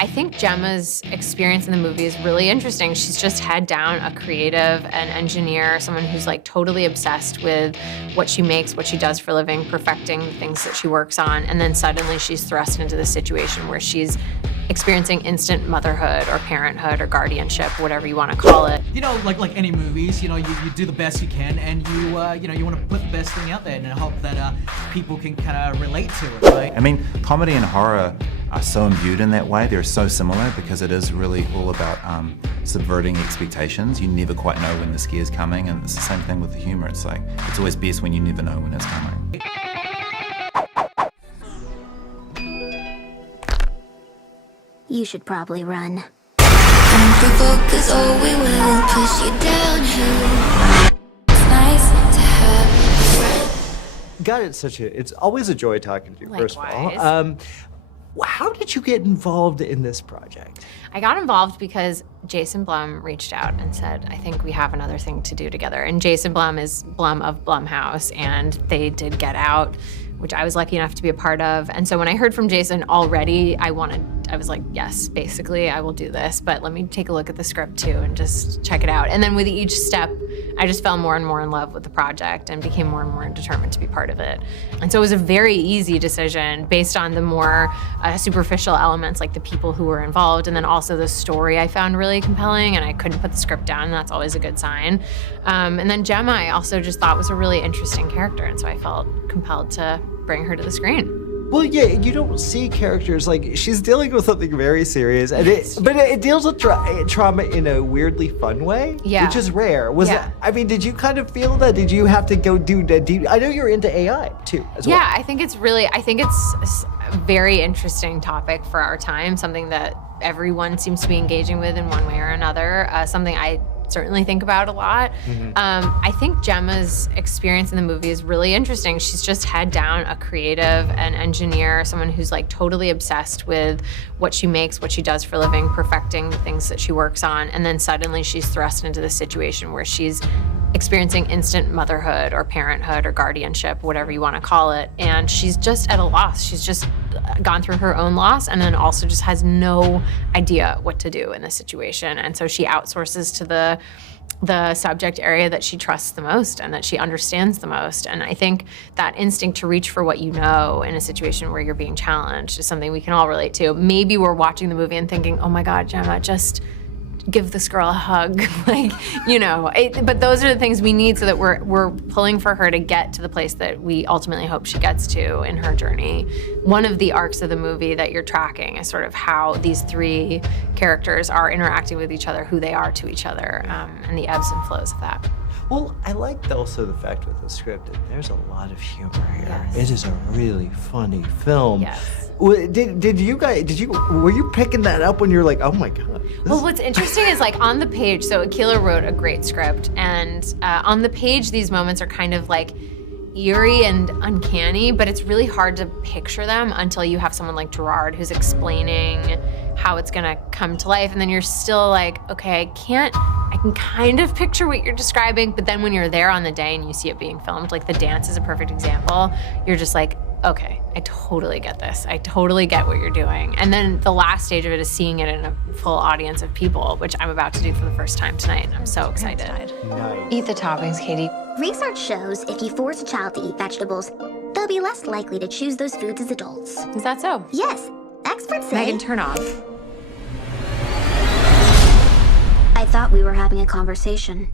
I think Gemma's experience in the movie is really interesting. She's just head down a creative, an engineer, someone who's like totally obsessed with what she makes, what she does for a living, perfecting the things that she works on, and then suddenly she's thrust into this situation where she's experiencing instant motherhood or parenthood or guardianship, whatever you want to call it. You know, like any movies, you do the best you can, and you want to put the best thing out there and hope that people can kind of relate to it, right? I mean, comedy and horror are so imbued in that way. They're so similar because it is really all about subverting expectations. You never quite know when the scare's coming, and it's the same thing with the humor. It's like, it's always best when you never know when it's coming. You should probably run. Unprovoked is all we will push you downhill. It's nice to have a friend. God, it's always a joy talking to you, first of all. Likewise. How did you get involved in this project? I got involved because Jason Blum reached out and said, I think we have another thing to do together. And Jason Blum is Blum of Blumhouse, and they did Get Out, which I was lucky enough to be a part of. And so when I heard from Jason already, I was like, yes, basically, I will do this, but let me take a look at the script too and just check it out. And then with each step, I just fell more and more in love with the project and became more and more determined to be part of it. And so it was a very easy decision based on the more superficial elements, like the people who were involved, and then also the story I found really compelling, and I couldn't put the script down, and that's always a good sign. And then Gemma, I also just thought was a really interesting character, and so I felt compelled to bring her to the screen. Well, yeah, you don't see characters like she's dealing with something very serious, and but it deals with trauma in a weirdly fun way, which is rare. Did you kind of feel that? Did you have to go do that deep? I know you're into AI too, as well. Yeah, I think it's a very interesting topic for our time, something that everyone seems to be engaging with in one way or another, something I certainly think about a lot. Mm-hmm. I think Gemma's experience in the movie is really interesting. She's just head down a creative, an engineer, someone who's like totally obsessed with what she makes, what she does for a living, perfecting the things that she works on, and then suddenly she's thrust into this situation where she's experiencing instant motherhood or parenthood or guardianship, whatever you want to call it, and she's just at a loss. She's just gone through her own loss and then also just has no idea what to do in this situation. And so she outsources to the subject area that she trusts the most and that she understands the most. And I think that instinct to reach for what you know in a situation where you're being challenged is something we can all relate to. Maybe we're watching the movie and thinking, oh my God, Gemma, just give this girl a hug, but those are the things we need so that we're pulling for her to get to the place that we ultimately hope she gets to in her journey. One of the arcs of the movie that you're tracking is sort of how these three characters are interacting with each other, who they are to each other, and the ebbs and flows of that. Well, I liked also the fact with the script that there's a lot of humor here. Yes. It is a really funny film. Yes. Were you picking that up when you're like, oh my God? Well, what's interesting is like on the page, so Akila wrote a great script, and on the page, these moments are kind of like eerie and uncanny, but it's really hard to picture them until you have someone like Gerard who's explaining how it's gonna come to life, and then you're still like, okay, I can kind of picture what you're describing, but then when you're there on the day and you see it being filmed, like the dance is a perfect example, you're just like, okay, I totally get this. I totally get what you're doing. And then the last stage of it is seeing it in a full audience of people, which I'm about to do for the first time tonight. I'm so excited. Nice. Eat the toppings, Katie. Research shows if you force a child to eat vegetables, they'll be less likely to choose those foods as adults. Is that so? Yes, experts say. Megan, turn off. I thought we were having a conversation.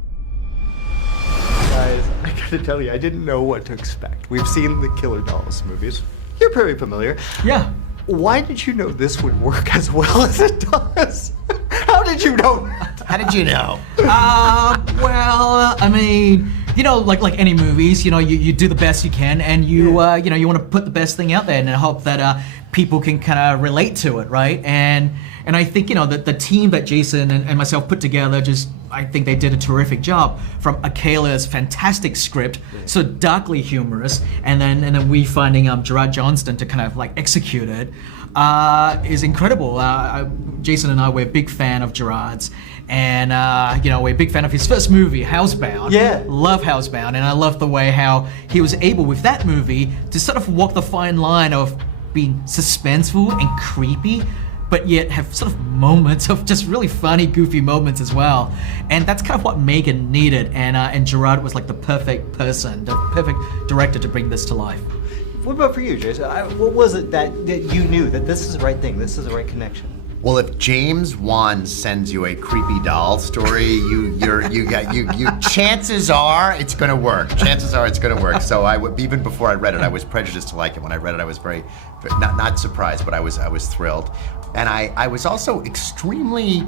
Guys, I gotta tell you, I didn't know what to expect. We've seen the Killer Dolls movies. You're very familiar. Yeah. Why did you know this would work as well as it does? How did you know? How did you know? Well, I mean, like any movies, you do the best you can, and you want to put the best thing out there and hope that people can kind of relate to it, right? And I think, that the team that Jason and myself put together I think they did a terrific job. From Akila's fantastic script, so darkly humorous, and then we finding Gerard Johnstone to kind of like execute it is incredible. Jason and I, we're a big fan of Gerard's, and we're a big fan of his first movie, Housebound. Yeah. Love Housebound, and I love the way how he was able with that movie to sort of walk the fine line of being suspenseful and creepy, but yet have sort of moments of just really funny, goofy moments as well. And that's kind of what M3GAN needed, and Gerard was like the perfect person, the perfect director to bring this to life. What about for you, Jason? What was it that you knew that this is the right thing, this is the right connection? Well, if James Wan sends you a creepy doll story, chances are it's gonna work. Chances are it's gonna work. So even before I read it, I was prejudiced to like it. When I read it, I was very, not surprised, but I was thrilled. And I was also extremely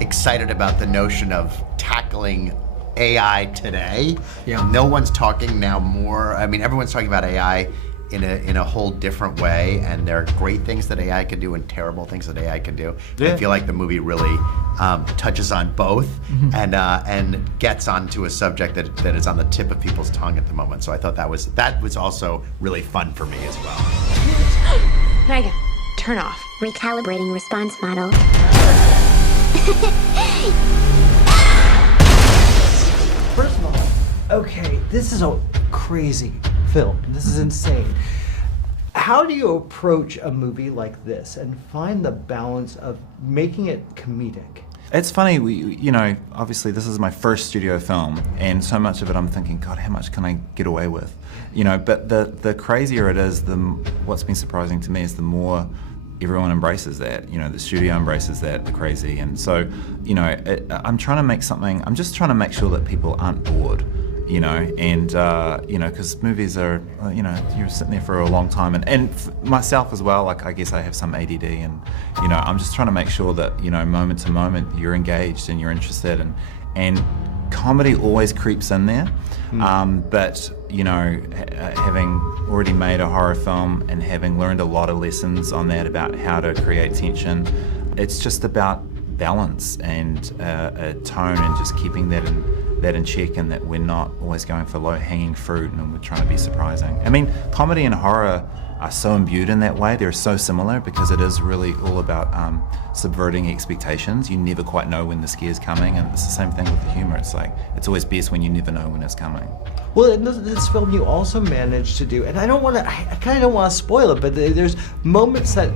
excited about the notion of tackling AI today. Yeah. No one's talking now more, I mean, everyone's talking about AI in a whole different way, and there are great things that AI can do and terrible things that AI can do. Yeah. I feel like the movie really touches on both and gets onto a subject that is on the tip of people's tongue at the moment. So I thought that was also really fun for me as well. M3GAN, turn off. Recalibrating response model. First of all, okay, this is a crazy film. This is insane. How do you approach a movie like this and find the balance of making it comedic? It's funny, obviously this is my first studio film, and so much of it I'm thinking, God, how much can I get away with? But the crazier it is, what's been surprising to me is the more everyone embraces that. The studio embraces that, the crazy. And so, I'm trying to make something, I'm just trying to make sure that people aren't bored. Because movies are, you're sitting there for a long time, and myself as well, like I guess I have some ADD, and I'm just trying to make sure that moment to moment you're engaged and you're interested, and comedy always creeps in there, but having already made a horror film and having learned a lot of lessons on that about how to create tension, it's just about balance and a tone and just keeping that in check, and that we're not always going for low-hanging fruit and we're trying to be surprising. I mean, comedy and horror are so imbued in that way. They're so similar because it is really all about subverting expectations. You never quite know when the scare's coming, and it's the same thing with the humor. It's like, it's always best when you never know when it's coming. Well, in this film you also managed to do, and I kind of don't want to spoil it, but there's moments that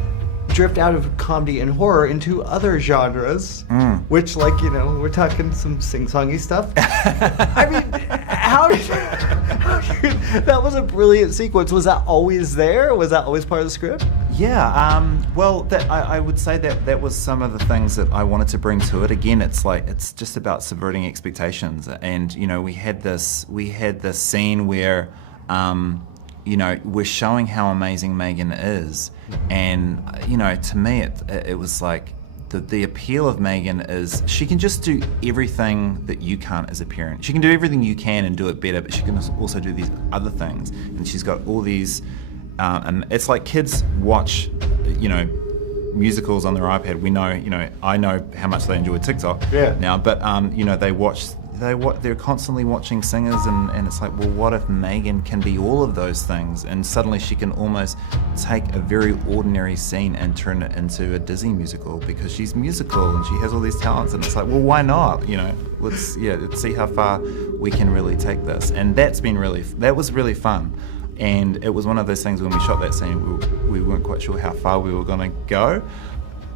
drift out of comedy and horror into other genres, which, like, we're talking some sing-songy stuff. I mean, that was a brilliant sequence. Was that always there? Was that always part of the script? Yeah, well, I would say that was some of the things that I wanted to bring to it. Again, it's just about subverting expectations, and we had this scene where we're showing how amazing M3GAN is, and to me it was like the appeal of M3GAN is she can just do everything that you can't as a parent. She can do everything you can and do it better, but she can also do these other things, and she's got all these. And it's like kids watch, musicals on their iPad. We know, I know how much they enjoy TikTok now, but they're constantly watching singers, and it's like, well, what if M3GAN can be all of those things? And suddenly she can almost take a very ordinary scene and turn it into a Disney musical because she's musical and she has all these talents. And it's like, well, why not? Let's see how far we can really take this. And that was really fun. And it was one of those things when we shot that scene, we weren't quite sure how far we were going to go.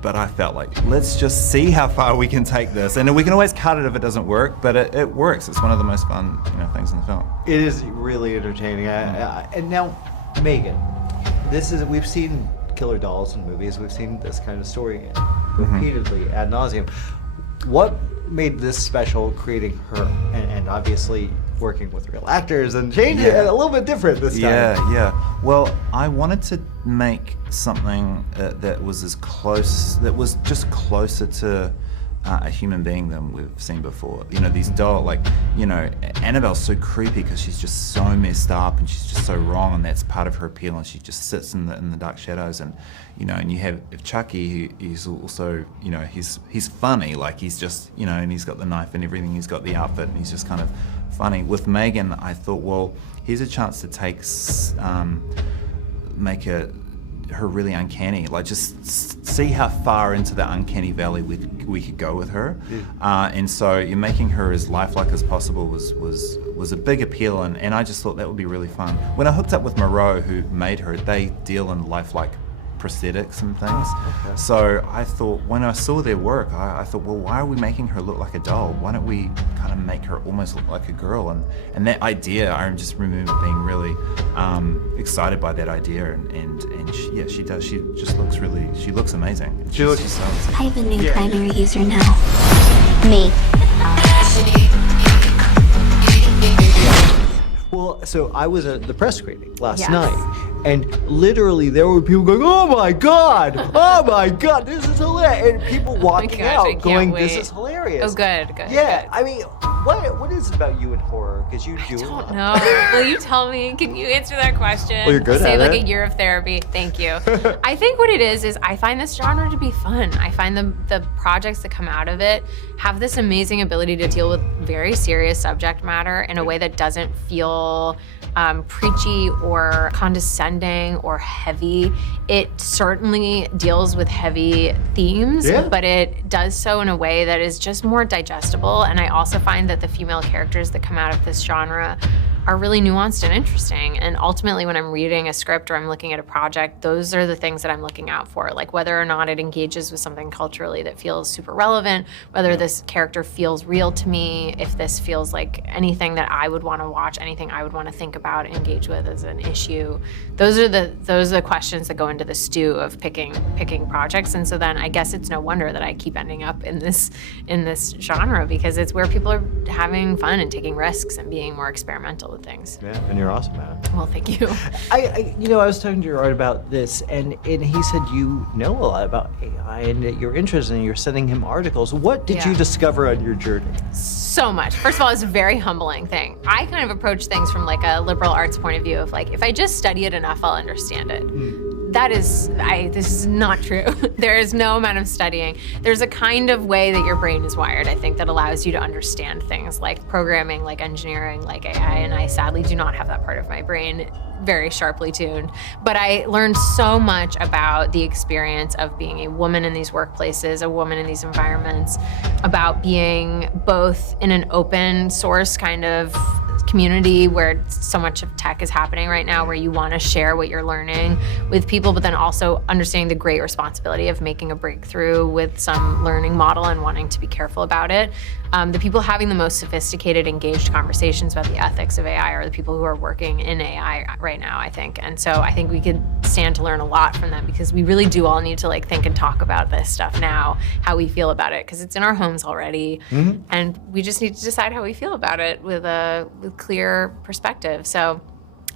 But I felt like, let's just see how far we can take this. And we can always cut it if it doesn't work, but it works. It's one of the most fun things in the film. It is really entertaining. And now, M3GAN, we've seen killer dolls in movies. We've seen this kind of story repeatedly, ad nauseum. What made this special, creating her, and obviously working with real actors and changing it a little bit different this time? Yeah. Well, I wanted to make something that was just closer to a human being than we've seen before. These dolls, Annabelle's so creepy because she's just so messed up and she's just so wrong, and that's part of her appeal, and she just sits in the dark shadows. And and you have Chucky, he's also he's funny, like he's just and he's got the knife and everything, he's got the outfit, and he's just kind of funny. With M3GAN, I thought, well, here's a chance to make her really uncanny, like just see how far into the uncanny valley we could go with her. And so you're making her as lifelike as possible was a big appeal, and I just thought that would be really fun. When I hooked up with Moreau, who made her, they deal in lifelike prosthetics and things. So I thought, when I saw their work, I thought, well, why are we making her look like a doll? Why don't we kind of make her almost look like a girl? And that idea, I just remember being really excited by that idea. And she does. She just looks she looks amazing. She looks so I have a new primary user now. Me. Well, so I was at the press screening last Yes. night, and literally there were people going, "Oh my God, this is hilarious!" And people walking gosh, I out going, can't "This wait. is hilarious." Oh, good. Yeah, good. I mean, what is it about you in horror? Because you do. I don't know. Will you tell me? Can you answer that question? Well, you're good Save at like it. a year of therapy. Thank you. I think what it is I find this genre to be fun. I find the projects that come out of it have this amazing ability to deal with very serious subject matter in a way that doesn't feel preachy or condescending or heavy. It certainly deals with heavy themes, but it does so in a way that is just more digestible. And I also find that the female characters that come out of this genre are really nuanced and interesting. And ultimately, when I'm reading a script or I'm looking at a project, those are the things that I'm looking out for, like whether or not it engages with something culturally that feels super relevant, whether this character feels real to me, if this feels like anything that I would want to watch, anything I would want to think about, engage with as an issue. Those are the questions that go into the stew of picking projects. And so then I guess it's no wonder that I keep ending up in this genre, because it's where people are having fun and taking risks and being more experimental with things. Yeah, and you're awesome at it. Well, thank you. I was talking to Gerard about this, and he said you know a lot about AI and that you're interested and you're sending him articles. What did you discover on your journey? So much. First of all, it's a very humbling thing. I kind of approach things from like a liberal arts point of view of like, if I just study it enough, I'll understand it. This is not true. There is no amount of studying. There's a kind of way that your brain is wired, I think, that allows you to understand things like programming, like engineering, like AI, and I sadly do not have that part of my brain very sharply tuned. But I learned so much about the experience of being a woman in these workplaces, a woman in these environments, about being both in an open source kind of community where so much of tech is happening right now, where you want to share what you're learning with people, but then also understanding the great responsibility of making a breakthrough with some learning model and wanting to be careful about it. The people having the most sophisticated, engaged conversations about the ethics of AI are the people who are working in AI right now, I think. And so I think we could stand to learn a lot from them, because we really do all need to like think and talk about this stuff now, how we feel about it, because it's in our homes already, and we just need to decide how we feel about it with clear perspective. So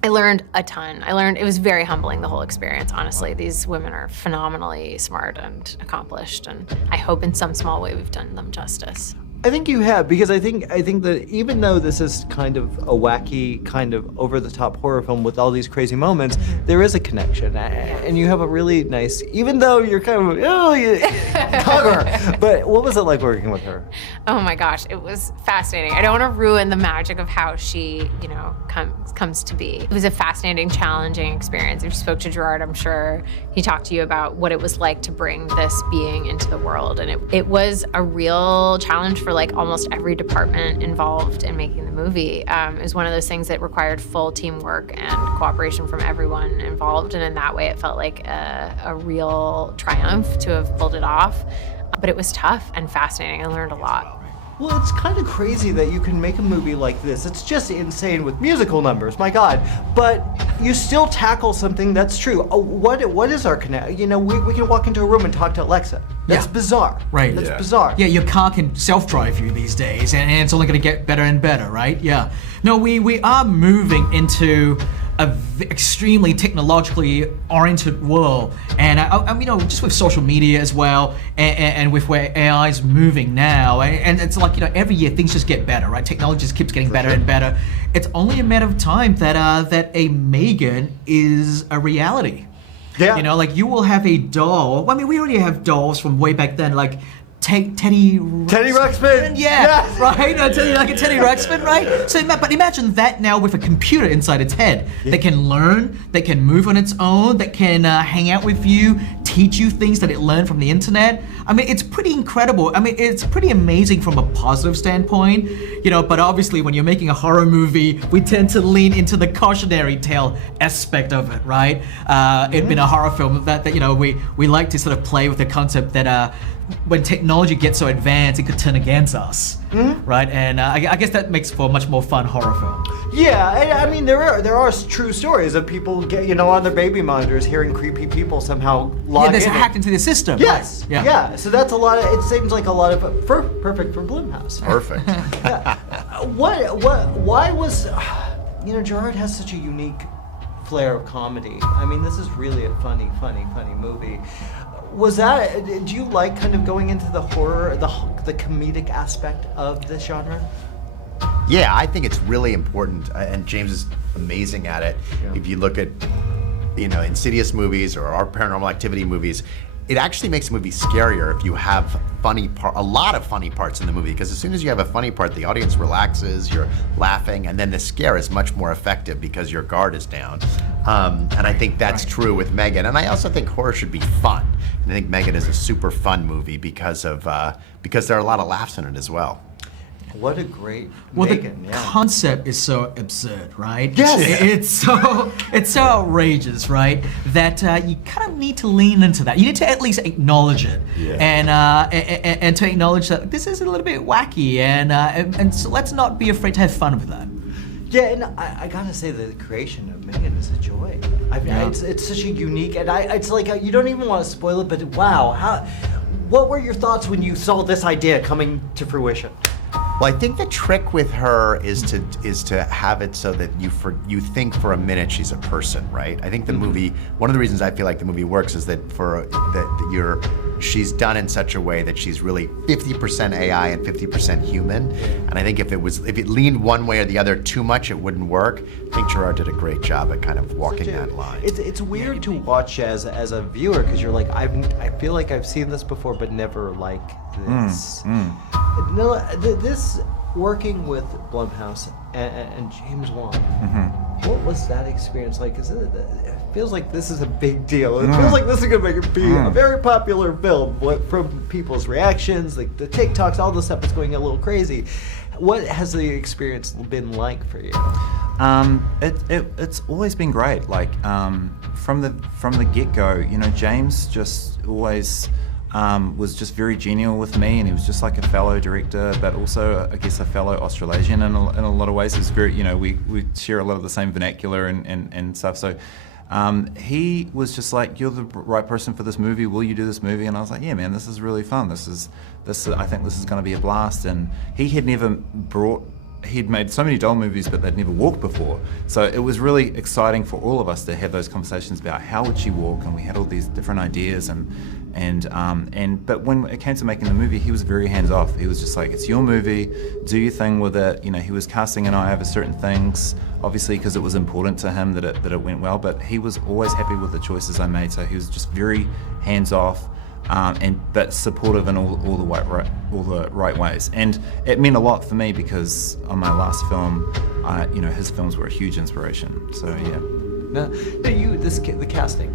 I learned a ton. It was very humbling, the whole experience, honestly. These women are phenomenally smart and accomplished, and I hope in some small way we've done them justice. I think you have, because I think that even though this is kind of a wacky, kind of over-the-top horror film with all these crazy moments, there is a connection, and you have a really nice, even though you're kind of, hug her. But what was it like working with her? Oh my gosh, it was fascinating. I don't want to ruin the magic of how she, comes to be. It was a fascinating, challenging experience. If you spoke to Gerard, I'm sure he talked to you about what it was like to bring this being into the world, and it was a real challenge for like almost every department involved in making the movie. It was one of those things that required full teamwork and cooperation from everyone involved, and in that way it felt like a real triumph to have pulled it off. But it was tough and fascinating. I learned a lot. Well, it's kind of crazy that you can make a movie like this. It's just insane with musical numbers, my God. But you still tackle something that's true. What is our connect? We can walk into a room and talk to Alexa. That's bizarre. Right. That's bizarre. Yeah, your car can self-drive you these days, and it's only going to get better and better, right? Yeah. No, we are moving into a extremely technologically oriented world, and just with social media as well, and with where AI is moving now, and it's like every year things just get better, right? Technology just keeps getting better and better. It's only a matter of time that a M3GAN is a reality. Yeah. You will have a doll. I mean, we already have dolls from way back then, like Teddy Ruxpin. Yeah, right. Teddy Ruxpin, right? So, but imagine that now with a computer inside its head that can learn, that can move on its own, that can hang out with you, teach you things that it learned from the internet. I mean, it's pretty incredible. I mean, it's pretty amazing from a positive standpoint, you know, but obviously when you're making a horror movie, we tend to lean into the cautionary tale aspect of it, right? It being a horror film that you know, we like to sort of play with the concept that when technology gets so advanced, it could turn against us, right? And I guess that makes for a much more fun horror film. Yeah, I mean, there are true stories of people on their baby monitors hearing creepy people somehow log in. Yeah, they're hacked into the system. Yes, right? yeah. So that's a lot of. It seems like a lot of perfect for Blumhouse. Perfect. Why was, Gerard has such a unique flair of comedy. I mean, this is really a funny movie. Do you like kind of going into the horror, the comedic aspect of this genre? Yeah, I think it's really important, and James is amazing at it. Yeah. If you look at, Insidious movies or our Paranormal Activity movies, it actually makes a movie scarier if you have a lot of funny parts in the movie, because as soon as you have a funny part, the audience relaxes, you're laughing, and then the scare is much more effective because your guard is down. And I think that's true with M3GAN. And I also think horror should be fun. And I think M3GAN is a super fun movie because there are a lot of laughs in it as well. What a great M3GAN, the concept is so absurd, right? Yes. It's so outrageous, right? That you kind of need to lean into that. You need to at least acknowledge it, and to acknowledge that this is a little bit wacky, and so let's not be afraid to have fun with that. Yeah, and I gotta say that the creation of M3GAN is a joy. It's such a unique, and it's like you don't even want to spoil it, but wow, what were your thoughts when you saw this idea coming to fruition? Well, I think the trick with her is to have it so that you think for a minute she's a person, right? I think the movie, one of the reasons I feel like the movie works is that she's done in such a way that she's really 50% AI and 50% human. And I think if it leaned one way or the other too much, it wouldn't work. I think Gerard did a great job at kind of walking that line. It's weird to watch as a viewer, because you're like, I feel like I've seen this before, but never like this. No, this working with Blumhouse and James Wan. What was that experience like? It feels like this is a big deal. It feels like this is gonna be a very popular film. From people's reactions, like the TikToks, all the stuff that's going a little crazy. What has the experience been like for you? It's always been great. Like from the get-go, James just always was just very genial with me, and he was just like a fellow director, but also I guess a fellow Australasian in a lot of ways. He was very, we share a lot of the same vernacular and stuff. So he was just like, "You're the right person for this movie. Will you do this movie?" And I was like, "Yeah, man, this is really fun. I think this is going to be a blast." And he had never he'd made so many doll movies, but they'd never walked before. So it was really exciting for all of us to have those conversations about how would she walk, and we had all these different ideas but when it came to making the movie, he was very hands-off. He was just like, "It's your movie, do your thing with it." He was casting an eye over certain things, obviously because it was important to him that it went well, but he was always happy with the choices I made, so he was just very hands-off. But supportive in all the right ways, and it meant a lot for me because on my last film, his films were a huge inspiration. So yeah. The casting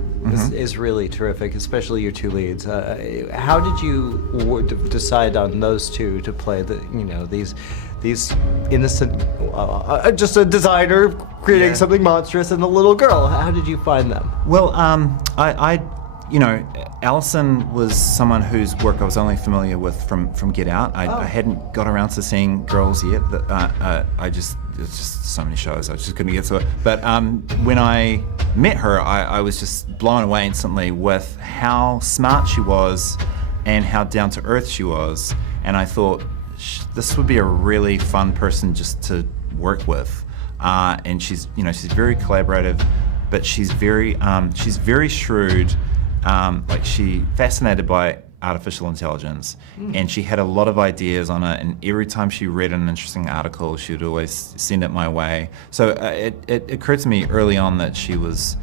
is really terrific, especially your two leads. How did you decide on those two to play these innocent, just a designer creating something monstrous and a little girl? How did you find them? Well, Allison was someone whose work I was only familiar with from Get Out. I hadn't got around to seeing Girls yet. It's just so many shows, I just couldn't get to it. But when I met her, I was just blown away instantly with how smart she was and how down to earth she was. And I thought, this would be a really fun person just to work with. And she's very collaborative, but she's very shrewd. She fascinated by artificial intelligence, and she had a lot of ideas on it, and every time she read an interesting article, she would always send it my way. So it occurred to me early on that she was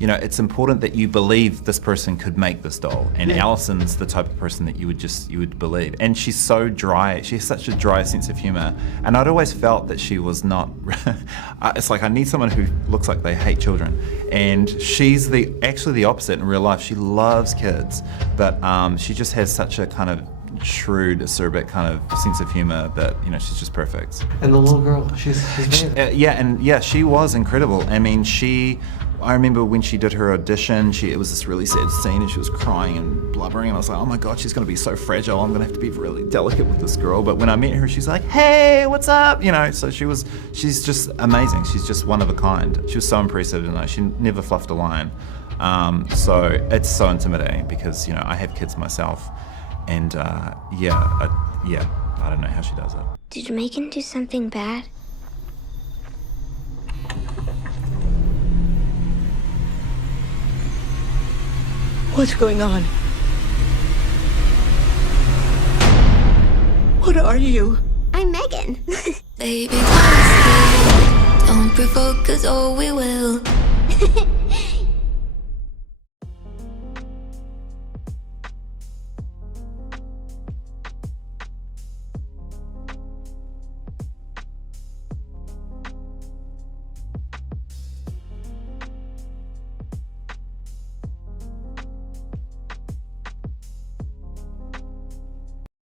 it's important that you believe this person could make this doll. And Allison's the type of person that you would believe. And she's so dry. She has such a dry sense of humor. And I'd always felt that she was not. It's like I need someone who looks like they hate children. And she's actually the opposite in real life. She loves kids, but she just has such a kind of shrewd, acerbic kind of sense of humor that she's just perfect. And the little girl, she's amazing. She was incredible. I mean, I remember when she did her audition, it was this really sad scene and she was crying and blubbering and I was like, oh my God, she's gonna be so fragile. I'm gonna have to be really delicate with this girl. But when I met her, she's like, hey, what's up? So she's just amazing. She's just one of a kind. She was so impressive, she never fluffed a line. So it's so intimidating because, I have kids myself. And I don't know how she does it. Did M3GAN do something bad? What's going on? What are you? I'm M3GAN. Baby, don't provoke us or we will.